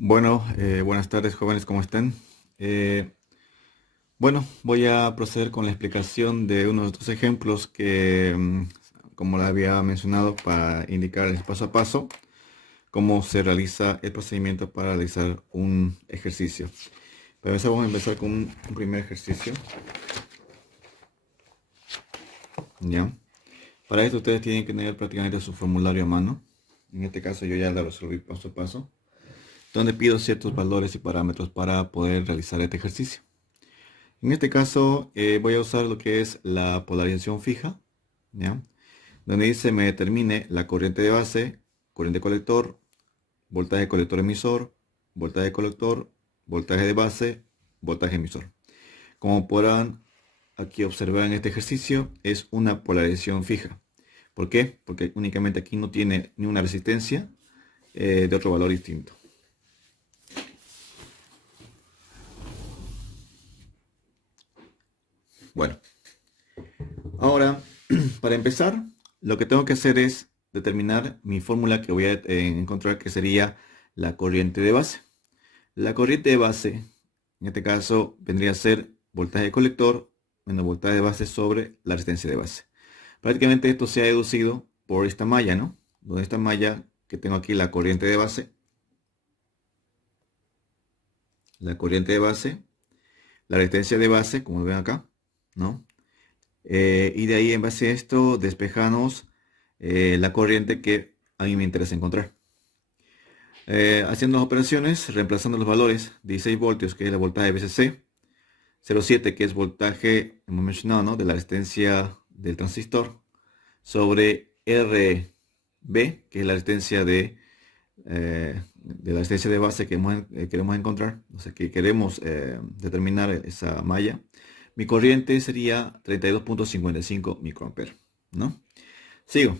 Bueno, buenas tardes jóvenes, ¿cómo están? Eh, bueno, voy a proceder con la explicación de unos dos ejemplos que, como le había mencionado, para indicarles paso a paso cómo se realiza el procedimiento para realizar un ejercicio. Para eso vamos a empezar con un primer ejercicio. ¿Ya? Para esto ustedes tienen que tener prácticamente su formulario a mano. En este caso yo ya lo resolví paso a paso, donde pido ciertos valores y parámetros para poder realizar este ejercicio. En este caso voy a usar lo que es la polarización fija, ¿ya? Donde dice me determine la corriente de base, corriente colector, voltaje colector emisor, voltaje colector, voltaje de base, voltaje emisor. Como podrán aquí observar en este ejercicio, es una polarización fija. ¿Por qué? Porque únicamente aquí no tiene ni una resistencia de otro valor distinto. Bueno, ahora, para empezar, lo que tengo que hacer es determinar mi fórmula que voy a encontrar, que sería la corriente de base. La corriente de base, en este caso, vendría a ser voltaje colector menos voltaje de base sobre la resistencia de base. Prácticamente esto se ha deducido por esta malla, ¿no? Donde esta malla que tengo aquí, la corriente de base, la resistencia de base, como ven acá, ¿no? Y de ahí, en base a esto, despejamos la corriente que a mí me interesa encontrar. Haciendo las operaciones, reemplazando los valores, 16 voltios, que es el voltaje VCC, 0,7, que es voltaje, hemos mencionado, ¿no?, de la resistencia del transistor, sobre RB, que es la resistencia de la resistencia de base que queremos encontrar, o sea, que queremos determinar esa malla. Mi corriente sería 32.55 microamperes, ¿no? Sigo.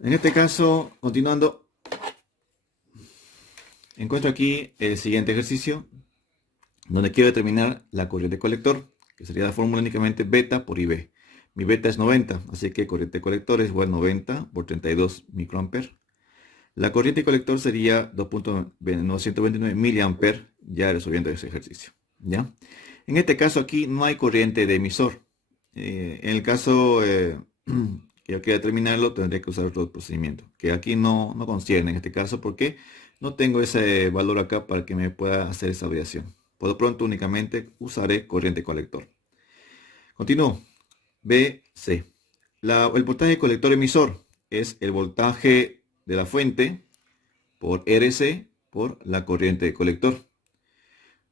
En este caso, continuando, encuentro aquí el siguiente ejercicio, donde quiero determinar la corriente colector, que sería la fórmula únicamente beta por IB. Mi beta es 90, así que corriente colector es igual a 90 por 32 microamperes. La corriente colector sería 2.929 miliamperes, ya resolviendo ese ejercicio, ¿ya? En este caso aquí no hay corriente de emisor. En el caso que yo quiera determinarlo, tendría que usar otro procedimiento, que aquí no concierne en este caso, porque no tengo ese valor acá para que me pueda hacer esa variación. Por lo pronto únicamente usaré corriente colector. Continúo. BC. El voltaje colector emisor es el voltaje de la fuente por RC por la corriente de colector.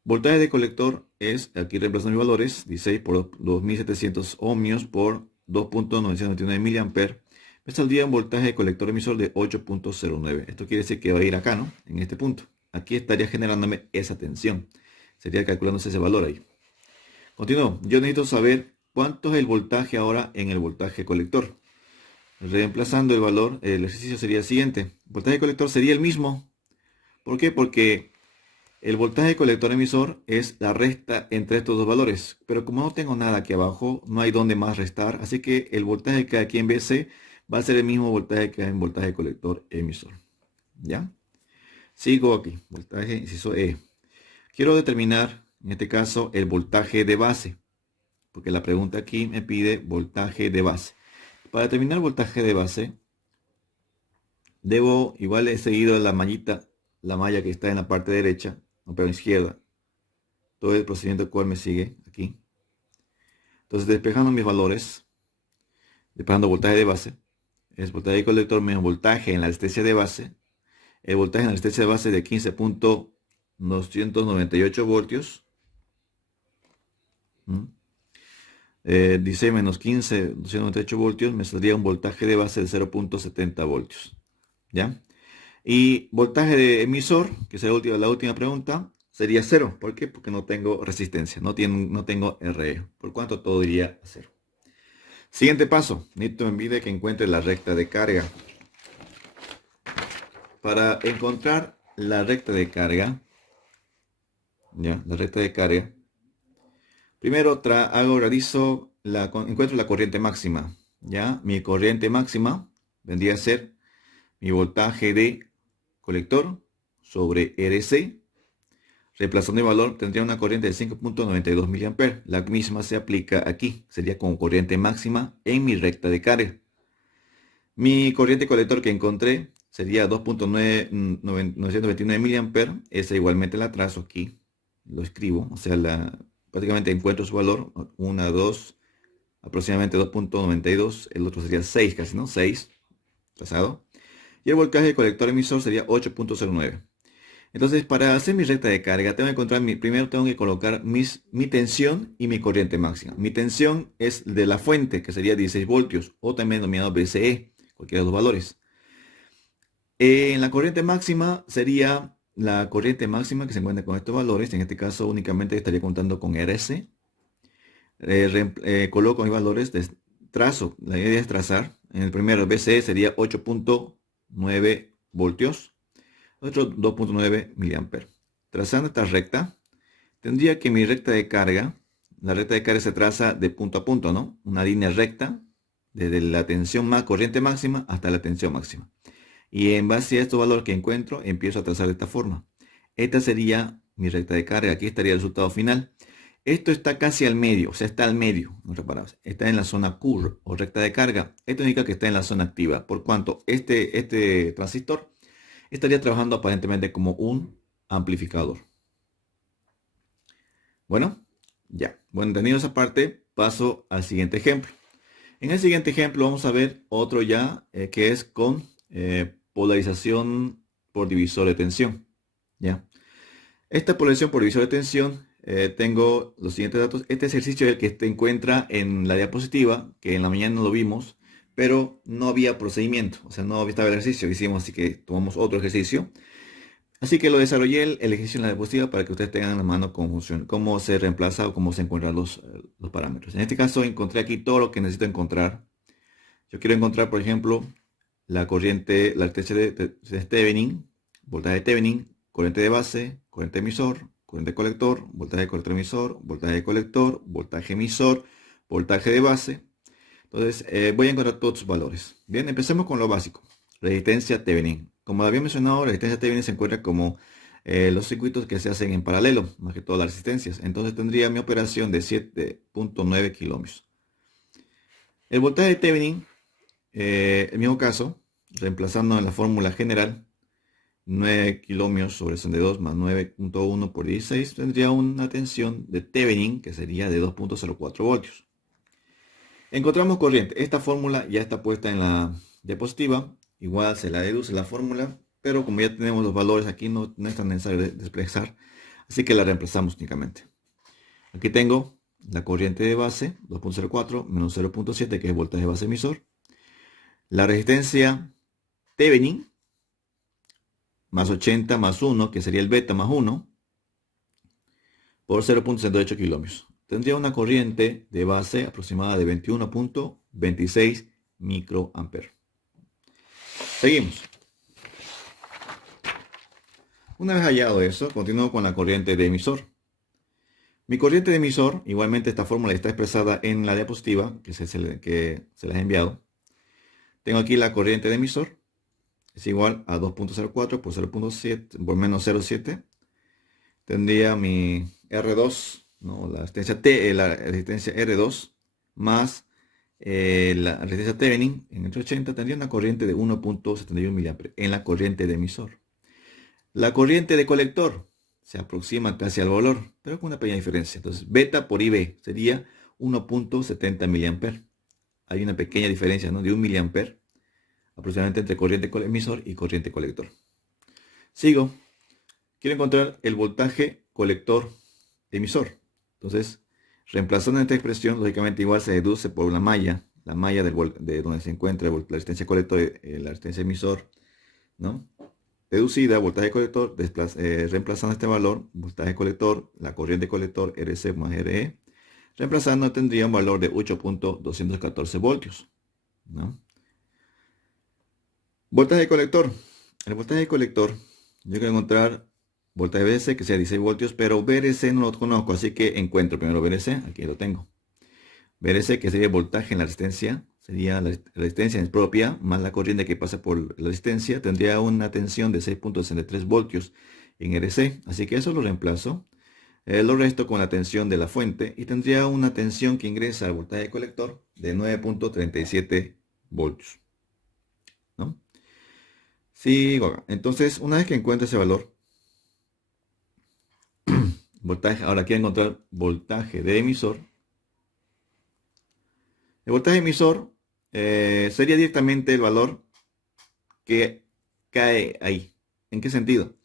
Voltaje de colector es, aquí reemplazando mis valores, 16 por 2700 ohmios por 2.999 miliamperes. Me saldría un voltaje de colector emisor de 8.09. Esto quiere decir que va a ir acá, ¿no? En este punto. Aquí estaría generándome esa tensión. Sería calculándose ese valor ahí. Continúo. Yo necesito saber cuánto es el voltaje ahora en el voltaje colector. Reemplazando el valor, el ejercicio sería el siguiente. El voltaje colector sería el mismo. ¿Por qué? Porque el voltaje colector emisor es la resta entre estos dos valores. Pero como no tengo nada aquí abajo, no hay donde más restar. Así que el voltaje que hay aquí en BC va a ser el mismo voltaje que hay en voltaje colector emisor. ¿Ya? Sigo aquí. Voltaje inciso E. Quiero determinar, en este caso, el voltaje de base. Porque la pregunta aquí me pide voltaje de base. Para determinar el voltaje de base, debo, igual he seguido la mallita, la malla que está en la parte derecha, no, pero izquierda. Todo el procedimiento cual me sigue aquí. Entonces, despejando mis valores, despejando voltaje de base, es voltaje de colector menos voltaje en la resistencia de base. El voltaje en la resistencia de base de 15.298 voltios. 16 menos 15, 298 voltios, me saldría un voltaje de base de 0.70 voltios. ¿Ya? Y voltaje de emisor, que es la última pregunta, sería 0. ¿Por qué? Porque no tengo resistencia, no tengo RE. Por cuanto todo iría a 0. Siguiente paso, necesito me pide que encuentre la recta de carga. Para encontrar la recta de carga, ¿ya? La recta de carga, primero encuentro la corriente máxima, ¿ya? Mi corriente máxima vendría a ser mi voltaje de colector sobre RC. Reemplazando el valor, tendría una corriente de 5.92 mA. La misma se aplica aquí. Sería como corriente máxima en mi recta de carga. Mi corriente colector que encontré sería 2.929 mA. Esa igualmente la trazo aquí. Lo escribo. O sea, prácticamente encuentro su valor. 1, 2, aproximadamente 2.92. El otro sería 6 casi, ¿no? 6. Trazado. Y el voltaje del colector emisor sería 8.09. Entonces, para hacer mi recta de carga, tengo que encontrar, primero tengo que colocar mi tensión y mi corriente máxima. Mi tensión es de la fuente, que sería 16 voltios, o también denominado VCE, cualquiera de los valores. En la corriente máxima sería la corriente máxima que se encuentra con estos valores. En este caso, únicamente estaría contando con RC. Coloco mis valores, trazo. La idea es trazar. En el primero, VCE sería 8.9 voltios. Otro 2.9 mA. Trazando esta recta, tendría que mi recta de carga, la recta de carga se traza de punto a punto, ¿no? Una línea recta, desde la tensión más corriente máxima hasta la tensión máxima. Y en base a estos valores que encuentro, empiezo a trazar de esta forma. Esta sería mi recta de carga. Aquí estaría el resultado final. Esto está casi al medio, o sea, está al medio, en otras palabras. Está en la zona curve o recta de carga. Esto indica que está en la zona activa, por cuanto este transistor estaría trabajando aparentemente como un amplificador. Bueno, ya. Bueno, entendido esa parte, paso al siguiente ejemplo. En el siguiente ejemplo vamos a ver otro ya que es con polarización por divisor de tensión. ¿Ya? Esta polarización por divisor de tensión, tengo los siguientes datos. Este ejercicio es el que se encuentra en la diapositiva, que en la mañana no lo vimos, pero no había procedimiento, o sea, no estaba el ejercicio, hicimos, así que tomamos otro ejercicio. Así que lo desarrollé el ejercicio en la diapositiva para que ustedes tengan en la mano cómo se reemplaza o cómo se encuentran los parámetros. En este caso encontré aquí todo lo que necesito encontrar. Yo quiero encontrar, por ejemplo, la corriente, la resistencia de Thevenin, voltaje de Thevenin, corriente de base, corriente emisor, corriente colector, voltaje de colector emisor, voltaje de colector, voltaje emisor, voltaje de base. Entonces voy a encontrar todos sus valores. Bien, empecemos con lo básico. Resistencia Thevenin. Como había mencionado, la resistencia Thevenin se encuentra como los circuitos que se hacen en paralelo, más que todas las resistencias. Entonces tendría mi operación de 7.9 kilómetros. El voltaje de Thevenin, el mismo caso, reemplazando en la fórmula general, 9 kilómetros sobre 62 más 9.1 por 16, tendría una tensión de Thevenin que sería de 2.04 voltios. Encontramos corriente. Esta fórmula ya está puesta en la diapositiva. Igual se la deduce la fórmula, pero como ya tenemos los valores aquí, no es tan necesario desplazar. Así que la reemplazamos únicamente. Aquí tengo la corriente de base, 2.04 menos 0.7, que es el voltaje de base emisor. La resistencia Thevenin, más 80 más 1, que sería el beta más 1, por 0.68 kilómetros. Tendría una corriente de base aproximada de 21.26 microamperes. Seguimos. Una vez hallado eso, continúo con la corriente de emisor. Mi corriente de emisor, igualmente esta fórmula está expresada en la diapositiva que se les ha enviado. Tengo aquí la corriente de emisor. Es igual a 2.04 por 0.7 por menos 0.7. Tendría mi R2, ¿no? La resistencia R2 más la resistencia Thevenin en el 80, tendría una corriente de 1.71 mA en la corriente de emisor. La corriente de colector se aproxima casi al valor, pero con una pequeña diferencia. Entonces, beta por IB sería 1.70 mA. Hay una pequeña diferencia, ¿no? De 1 mA aproximadamente entre corriente emisor y corriente colector. Sigo. Quiero encontrar el voltaje colector emisor. Entonces, reemplazando esta expresión, lógicamente igual se deduce por la malla de donde se encuentra la resistencia colector, la resistencia emisor, ¿no? Deducida, voltaje colector, reemplazando este valor, voltaje colector, la corriente colector RC más RE, reemplazando tendría un valor de 8.214 voltios, ¿no? Voltaje colector. El voltaje colector, yo quiero encontrar voltaje VDC que sea 16 voltios, pero VDC no lo conozco, así que encuentro primero VDC, aquí lo tengo. VDC que sería el voltaje en la resistencia, sería la resistencia es propia, más la corriente que pasa por la resistencia, tendría una tensión de 6.63 voltios en RC, así que eso lo reemplazo. Lo resto con la tensión de la fuente y tendría una tensión que ingresa al voltaje colector de 9.37 voltios, ¿no? Sí, bueno, entonces una vez que encuentre ese valor, voltaje, ahora quiero encontrar voltaje de emisor. El voltaje emisor sería directamente el valor que cae ahí. ¿En qué sentido?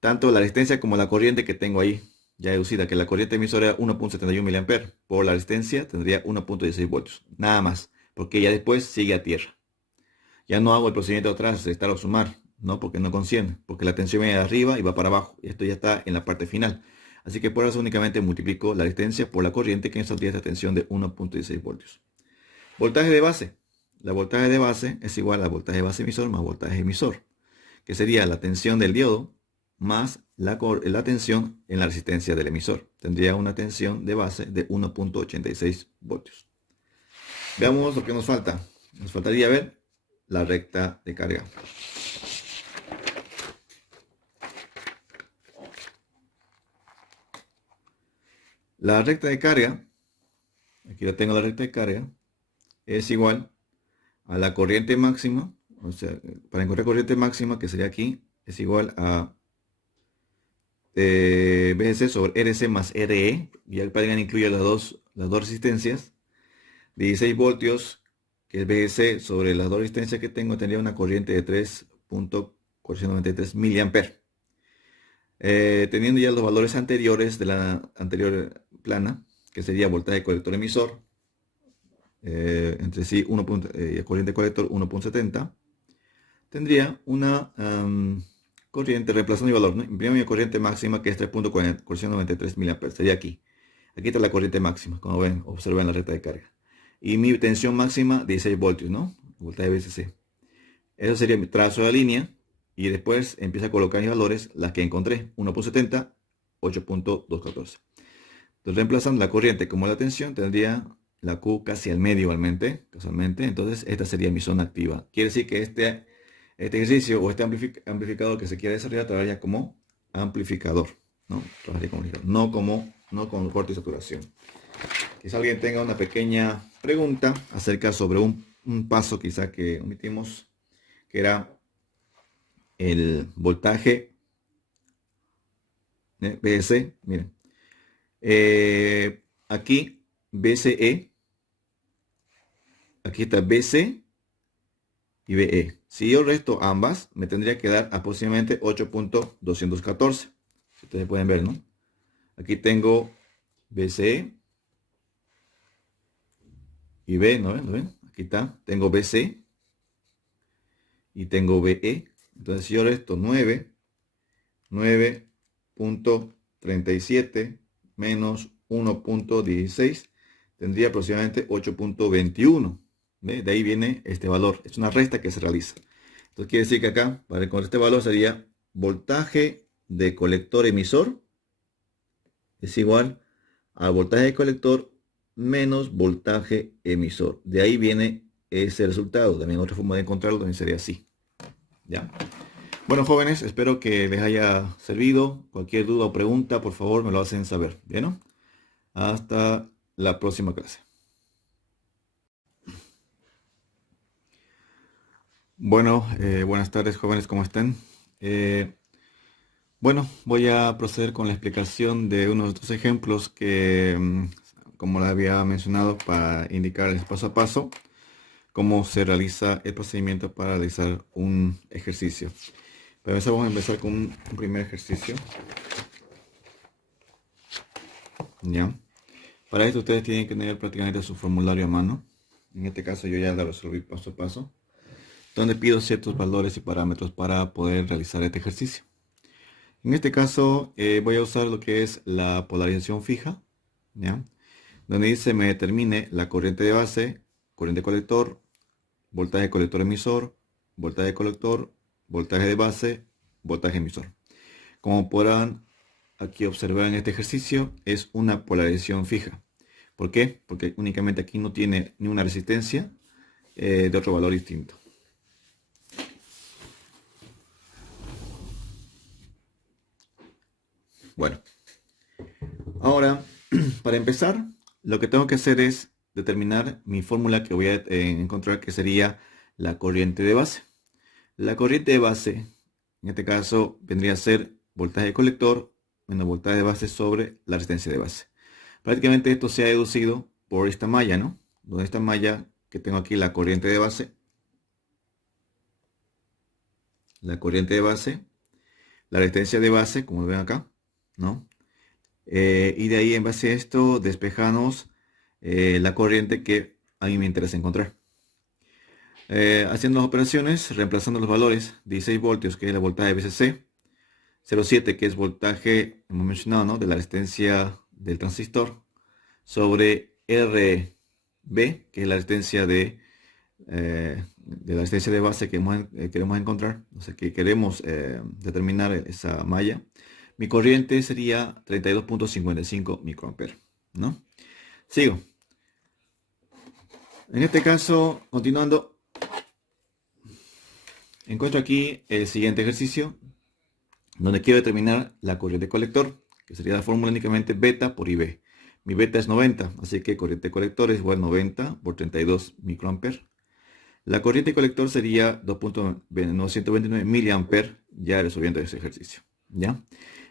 Tanto la resistencia como la corriente que tengo ahí, ya deducida que la corriente emisora era 1.71 mA, por la resistencia tendría 1.16 voltios, nada más, porque ya después sigue a tierra. Ya no hago el procedimiento atrás de estar o sumar, ¿no? Porque no concierne, porque la tensión viene de arriba y va para abajo, y esto ya está en la parte final. Así que por eso únicamente multiplico la resistencia por la corriente que nos saldría esta tensión de 1.16 voltios. Voltaje de base. La voltaje de base es igual a voltaje de base emisor más voltaje emisor, que sería la tensión del diodo más la tensión en la resistencia del emisor. Tendría una tensión de base de 1.86 voltios. Veamos lo que nos falta. Nos faltaría ver la recta de carga. La recta de carga, aquí la tengo la recta de carga, es igual a la corriente máxima, o sea, para encontrar corriente máxima, que sería aquí, es igual a VGC sobre RC más RE, y el padrán incluye las dos resistencias, 16 voltios, que es VGC sobre las dos resistencias que tengo, tendría una corriente de 3.493 mA. Teniendo ya los valores anteriores de la anterior plana, que sería voltaje colector emisor, entre sí corriente colector 1.70, tendría una corriente, reemplazando mi valor, ¿no? Imprimo mi corriente máxima, que es 3.493 mA, sería aquí. Aquí está la corriente máxima, como ven, observen la recta de carga. Y mi tensión máxima, 16 voltios, ¿no? Voltaje VCC. Eso sería mi trazo de la línea. Y después empiezo a colocar mis valores, las que encontré. 1.70, 8.214. Entonces, reemplazando la corriente como la tensión, tendría la Q casi al medio igualmente, casualmente. Entonces, esta sería mi zona activa. Quiere decir que este ejercicio o este amplificador que se quiere desarrollar trabajaría como amplificador, ¿no? Trabajaría como amplificador, no como corte y saturación. Quizá alguien tenga una pequeña pregunta acerca sobre un paso quizá que omitimos, que era el voltaje VC. Miren, aquí VCE, aquí está VC y VE. Si yo resto ambas, me tendría que dar aproximadamente 8.214. Ustedes pueden ver, ¿no? Aquí tengo VCE y V, ¿no ven? ¿Lo ven? Aquí está, tengo VC y tengo VE. Entonces si yo resto 9.37 menos 1.16, tendría aproximadamente 8.21. De ahí viene este valor. Es una resta que se realiza. Entonces quiere decir que acá, para encontrar este valor, sería voltaje de colector emisor es igual a voltaje de colector menos voltaje emisor. De ahí viene ese resultado. También otra forma de encontrarlo también sería así. ¿Ya? Bueno, jóvenes, espero que les haya servido. Cualquier duda o pregunta, por favor, me lo hacen saber. ¿Bien? ¿No? Hasta la próxima clase. Bueno, buenas tardes, jóvenes, ¿cómo están? Bueno, voy a proceder con la explicación de unos dos ejemplos que, como les había mencionado, para indicarles paso a paso cómo se realiza el procedimiento para realizar un ejercicio. Para eso vamos a empezar con un primer ejercicio. ¿Ya? Para esto ustedes tienen que tener prácticamente su formulario a mano. En este caso yo ya lo resolví paso a paso, donde pido ciertos valores y parámetros para poder realizar este ejercicio. En este caso voy a usar lo que es la polarización fija, ¿ya? Donde dice me determine la corriente de base, corriente colector, voltaje colector emisor, voltaje colector, voltaje de base, voltaje emisor. Como podrán aquí observar en este ejercicio, es una polarización fija. ¿Por qué? Porque únicamente aquí no tiene ni una resistencia de otro valor distinto. Bueno, ahora para empezar, lo que tengo que hacer es determinar mi fórmula que voy a encontrar, que sería la corriente de base. La corriente de base, en este caso, vendría a ser voltaje de colector menos voltaje de base sobre la resistencia de base. Prácticamente esto se ha deducido por esta malla, ¿no? Donde esta malla que tengo aquí, la corriente de base, la resistencia de base, como ven acá, ¿no? Y de ahí, en base a esto, despejamos la corriente que a mí me interesa encontrar. Haciendo las operaciones, reemplazando los valores, 16 voltios, que es el voltaje VCC, 0,7, que es voltaje, hemos mencionado, ¿no?, de la resistencia del transistor, sobre RB, que es la resistencia de la resistencia de base que queremos encontrar, o sea, que queremos determinar esa malla. Mi corriente sería 32.55 microamperes, ¿no? Sigo. En este caso, continuando, encuentro aquí el siguiente ejercicio, donde quiero determinar la corriente colector, que sería la fórmula únicamente beta por IB. Mi beta es 90, así que corriente colector es igual a 90 por 32 microamperes. La corriente colector sería 2.929 miliamperes, ya resolviendo ese ejercicio, ¿ya?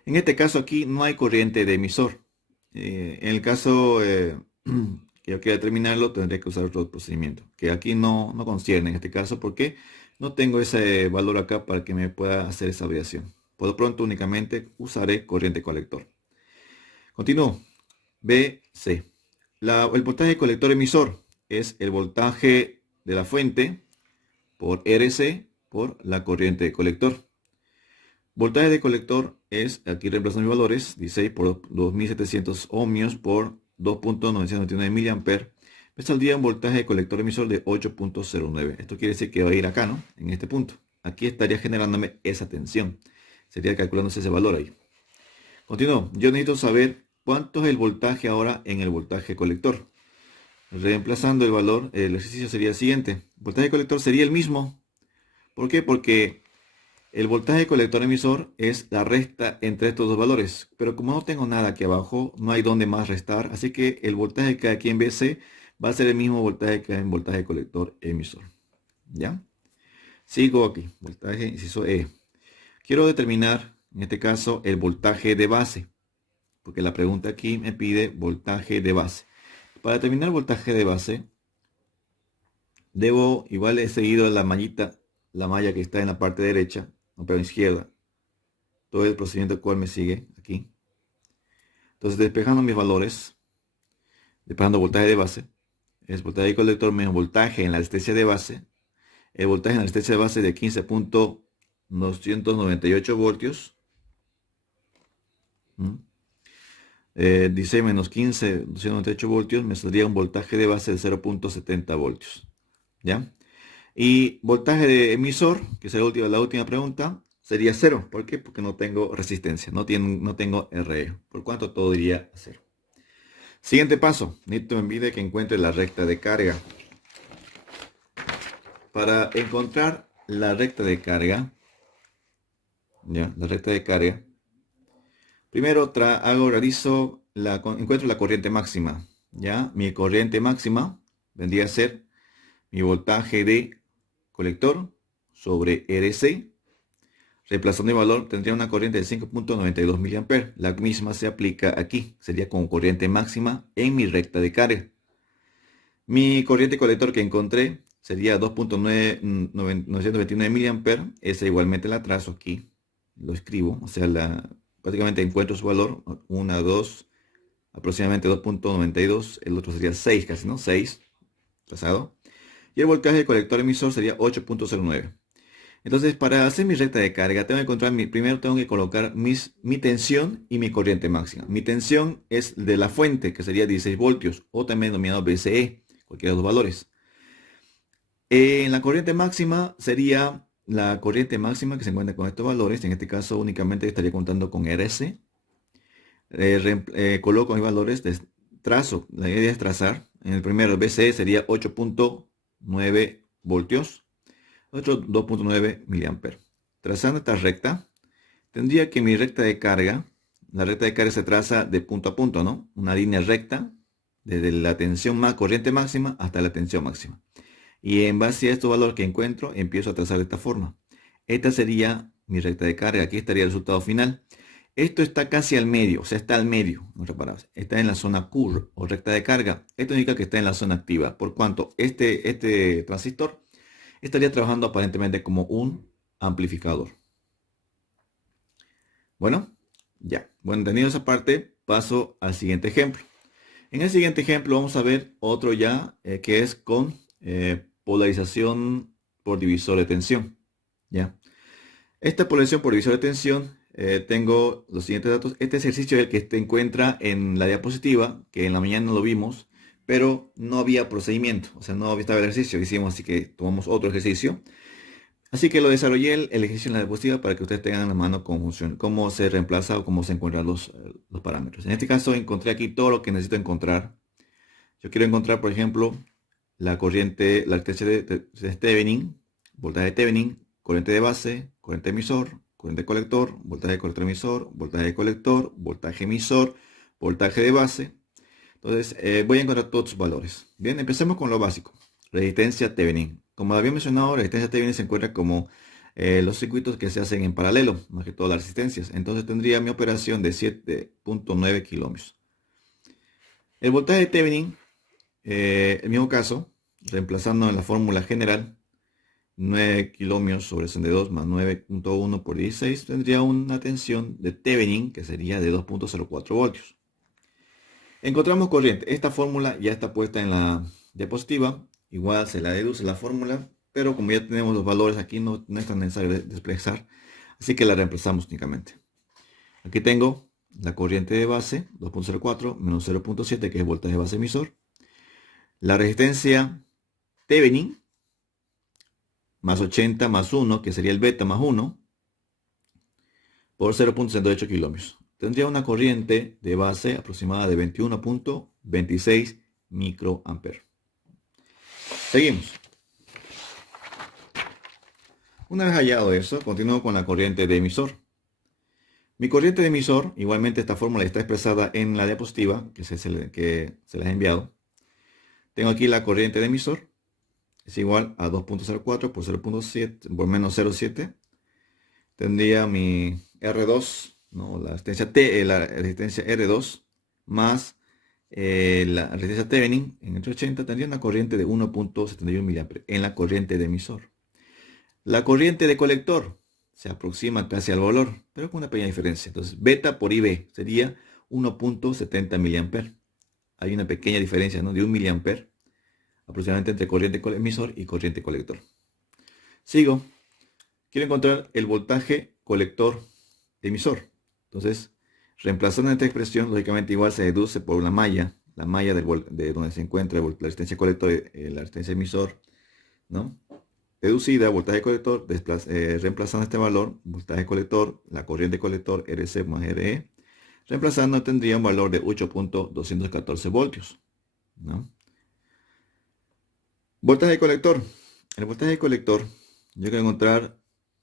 En este caso aquí no hay corriente de emisor. En el caso que yo quiera determinarlo, tendré que usar otro procedimiento, que aquí no concierne en este caso, porque no tengo ese valor acá para que me pueda hacer esa variación. Por lo pronto únicamente usaré corriente colector. Continúo. BC. El voltaje colector emisor es el voltaje de la fuente por RC por la corriente de colector. Voltaje de colector es, aquí reemplazan mis valores, 16 por 2700 ohmios por 2.999 miliamperes. Me saldría un voltaje de colector emisor de 8.09. Esto quiere decir que va a ir acá, ¿no? En este punto. Aquí estaría generándome esa tensión. Sería calculándose ese valor ahí. Continúo. Yo necesito saber cuánto es el voltaje ahora en el voltaje colector. Reemplazando el valor, el ejercicio sería el siguiente. El voltaje colector sería el mismo. ¿Por qué? Porque el voltaje colector emisor es la resta entre estos dos valores. Pero como no tengo nada aquí abajo, no hay donde más restar. Así que el voltaje que hay aquí en BC va a ser el mismo voltaje que hay en voltaje colector emisor. ¿Ya? Sigo aquí. Voltaje inciso E. Quiero determinar, en este caso, el voltaje de base. Porque la pregunta aquí me pide voltaje de base. Para determinar voltaje de base, debo, igual he seguido la malla que está en la parte derecha, no, pero izquierda. Todo el procedimiento cual me sigue aquí. Entonces, despejando mis valores, despejando voltaje de base, es voltaje de colector menos voltaje en la resistencia de base. El voltaje en la resistencia de base de 15.298 voltios. 16 menos 15, 298 voltios, me saldría un voltaje de base de 0.70 voltios. ¿Ya? Y voltaje de emisor, que es la última pregunta, sería 0. ¿Por qué? Porque no tengo resistencia, no tengo RE. Por cuanto todo iría a 0. Siguiente paso, necesito me pide que encuentre la recta de carga. Para encontrar la recta de carga, ¿ya? La recta de carga, primero encuentro la corriente máxima, ¿ya? Mi corriente máxima vendría a ser mi voltaje de colector sobre RC. Reemplazando el valor, tendría una corriente de 5.92 miliamperes. La misma se aplica aquí, sería con corriente máxima en mi recta de carga. Mi corriente colector que encontré sería 2.929 miliamperes. Esa igualmente la trazo aquí, lo escribo, o sea, prácticamente encuentro su valor, 1, 2, aproximadamente 2.92, el otro sería 6 casi, ¿no? 6, trazado. Y el voltaje de colector emisor sería 8.09. Entonces, para hacer mi recta de carga, primero tengo que colocar mi tensión y mi corriente máxima. Mi tensión es de la fuente, que sería 16 voltios, o también denominado BCE, cualquiera de los valores. En la corriente máxima sería la corriente máxima que se encuentra con estos valores. En este caso únicamente estaría contando con RC. Coloco mis valores de trazo. La idea es trazar. En el primero, el BCE sería 8.12 2.9 voltios, otro 2.9 miliamperes. Trazando esta recta, tendría que mi recta de carga, la recta de carga se traza de punto a punto, ¿no? Una línea recta desde la tensión más corriente máxima hasta la tensión máxima. Y en base a estos valores que encuentro, empiezo a trazar de esta forma. Esta sería mi recta de carga. Aquí estaría el resultado final. Esto está casi al medio, o sea, está al medio, en otras palabras. Está en la zona curve o recta de carga. Esto indica que está en la zona activa, por cuanto este transistor estaría trabajando aparentemente como un amplificador. Bueno, ya. Bueno, entendido esa parte, paso al siguiente ejemplo. En el siguiente ejemplo vamos a ver otro ya que es con polarización por divisor de tensión. ¿Ya? Esta polarización por divisor de tensión, tengo los siguientes datos. Este ejercicio es el que se encuentra en la diapositiva, que en la mañana lo vimos, pero no había procedimiento, o sea, no estaba el ejercicio. Hicimos así que tomamos otro ejercicio. Así que lo desarrollé el ejercicio en la diapositiva para que ustedes tengan en la mano cómo se reemplaza o cómo se encuentran los parámetros. En este caso encontré aquí todo lo que necesito encontrar. Yo quiero encontrar, por ejemplo, la corriente, la resistencia de Thevenin, voltaje de Thevenin, corriente de base, corriente emisor, corriente colector, voltaje de colector emisor, voltaje de colector, voltaje emisor, voltaje de base. Entonces voy a encontrar todos sus valores. Bien, empecemos con lo básico. Resistencia Thevenin. Como había mencionado, la resistencia Thevenin se encuentra como los circuitos que se hacen en paralelo, más que todas las resistencias. Entonces tendría mi operación de 7.9 kilómetros. El voltaje de Thevenin, el mismo caso, reemplazando en la fórmula general, 9 kilómetros sobre 62 más 9.1 por 16, tendría una tensión de Thevenin que sería de 2.04 voltios. Encontramos corriente. Esta fórmula ya está puesta en la diapositiva. Igual se la deduce la fórmula, pero como ya tenemos los valores aquí, no es tan necesario desplazar. Así que la reemplazamos únicamente. Aquí tengo la corriente de base, 2.04 menos 0.7, que es voltaje de base emisor. La resistencia Thevenin, más 80 más 1, que sería el beta más 1, por 0.68 kilómetros. Tendría una corriente de base aproximada de 21.26 microamperes. Seguimos. Una vez hallado eso, continúo con la corriente de emisor. Mi corriente de emisor, igualmente esta fórmula está expresada en la diapositiva que se les ha enviado. Tengo aquí la corriente de emisor, es igual a 2.04 por 0.7 por menos 0.7. Tendría mi R2, ¿no? La resistencia R2 más la resistencia Thevenin en entre 80, tendría una corriente de 1.71 mA en la corriente de emisor. La corriente de colector se aproxima casi al valor, pero con una pequeña diferencia. Entonces, beta por IB sería 1.70 mA. Hay una pequeña diferencia, ¿no? De 1 mA aproximadamente entre corriente emisor y corriente colector. Sigo. Quiero encontrar el voltaje colector emisor. Entonces, reemplazando esta expresión, lógicamente igual se deduce por la malla de donde se encuentra la resistencia colector y la resistencia emisor, ¿no? Deducida, voltaje colector, reemplazando este valor, voltaje colector, la corriente colector RC más RE, reemplazando tendría un valor de 8.214 voltios, ¿no? Voltaje colector. El voltaje colector, yo quiero encontrar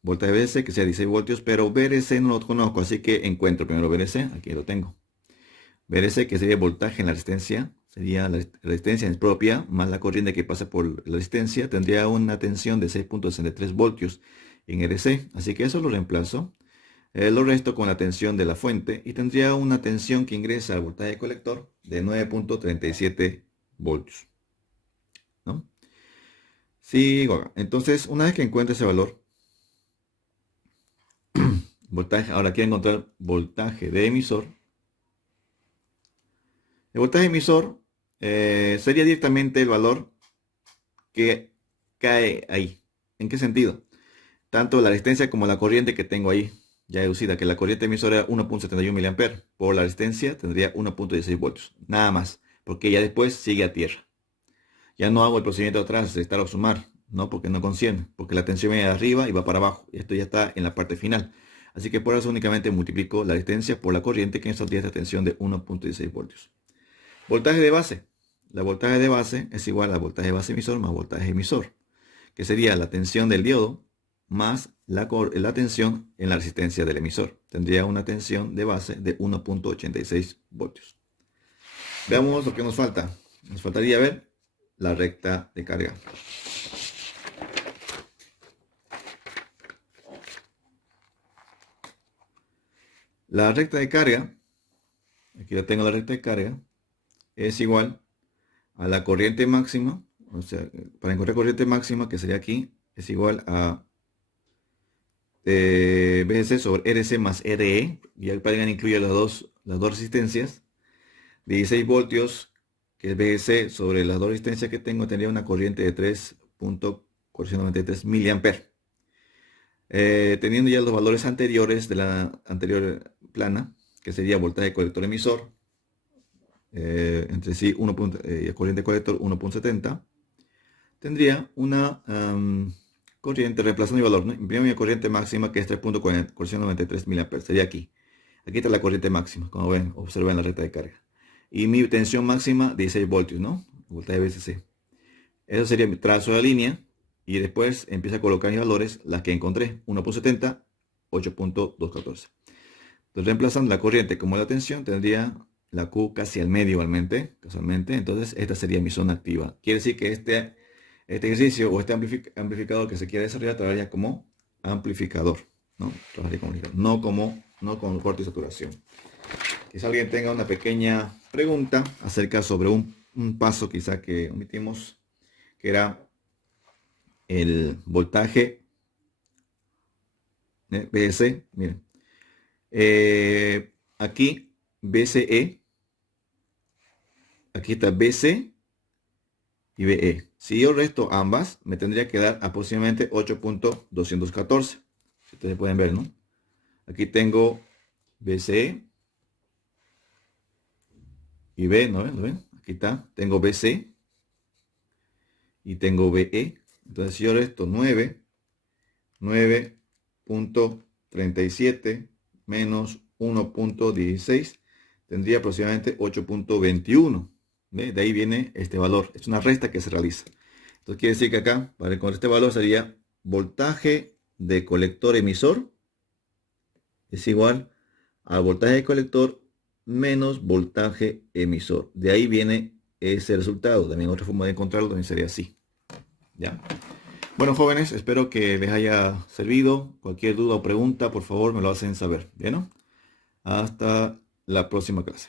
voltaje VDC que sea 16 voltios, pero VDC no lo conozco, así que encuentro primero VDC, aquí lo tengo. VDC que sería voltaje en la resistencia, sería la resistencia propia más la corriente que pasa por la resistencia, tendría una tensión de 6.63 voltios en RC, así que eso lo reemplazo. Lo resto con la tensión de la fuente y tendría una tensión que ingresa al voltaje colector de 9.37 voltios, ¿no? Sigo. Entonces, una vez que encuentre ese valor, voltaje, ahora quiero encontrar voltaje de emisor. El voltaje emisor sería directamente el valor que cae ahí. ¿En qué sentido? Tanto la resistencia como la corriente que tengo ahí, ya deducida, que la corriente emisora era 1.71 mA, por la resistencia tendría 1.16 voltios, nada más, porque ya después sigue a tierra. Ya no hago el procedimiento de atrás, restar o sumar, ¿no? Porque no concierne, porque la tensión viene de arriba y va para abajo, y esto ya está en la parte final. Así que por eso únicamente multiplico la resistencia por la corriente, que en estos días esta tensión de 1.16 voltios. Voltaje de base. la voltaje de base es igual al voltaje de base emisor más voltaje emisor, que sería la tensión del diodo más la tensión en la resistencia del emisor. Tendría una tensión de base de 1.86 voltios. Veamos lo que nos falta. Nos faltaría ver la recta de carga. La recta de carga, aquí ya tengo la recta de carga, es igual a la corriente máxima, o sea, para encontrar corriente máxima, que sería aquí, es igual a VGC sobre RC más RE, y el Paregan incluye las dos resistencias, 16 voltios, que es VGC sobre las dos resistencias que tengo, tendría una corriente de 3.493 miliamperes. Teniendo ya los valores anteriores de la anterior plana, que sería voltaje colector emisor, entre sí corriente colector 1.70, tendría una corriente, reemplazando mi valor, ¿no? Imprimo mi corriente máxima, que es 3.493 miliamperes, sería aquí. Aquí está la corriente máxima, como ven, observen la recta de carga. Y mi tensión máxima, 16 voltios, ¿no? Voltaje VCC. Eso sería mi trazo de línea. Y después empiezo a colocar mis valores, las que encontré, 1.70, 8.214. Entonces, reemplazando la corriente como la tensión, tendría la Q casi al medio igualmente, casualmente. Entonces, esta sería mi zona activa. Quiere decir que este ejercicio o este amplificador que se quiere desarrollar trabajaría como amplificador, ¿no? Trabajaría como amplificador, no con corte y saturación. Quizá alguien tenga una pequeña pregunta acerca sobre un paso quizá que omitimos, que era el voltaje VC. Miren, aquí VCE, aquí está BC y BE. Si yo resto ambas, me tendría que dar aproximadamente 8.214. Si ustedes pueden ver, ¿no? Aquí tengo BCE y B, ¿no ven? ¿Lo ven? Aquí está, tengo BC y tengo BE. Entonces, si yo resto 9.37 menos 1.16, tendría aproximadamente 8.21. ¿Ve? De ahí viene este valor. Es una resta que se realiza. Entonces, quiere decir que acá, para encontrar este valor, sería voltaje de colector emisor es igual al voltaje de colector menos voltaje emisor. De ahí viene ese resultado. También otra forma de encontrarlo también sería así. ¿Ya? Bueno, jóvenes, espero que les haya servido. Cualquier duda o pregunta, por favor, me lo hacen saber. ¿Bien? Hasta la próxima clase.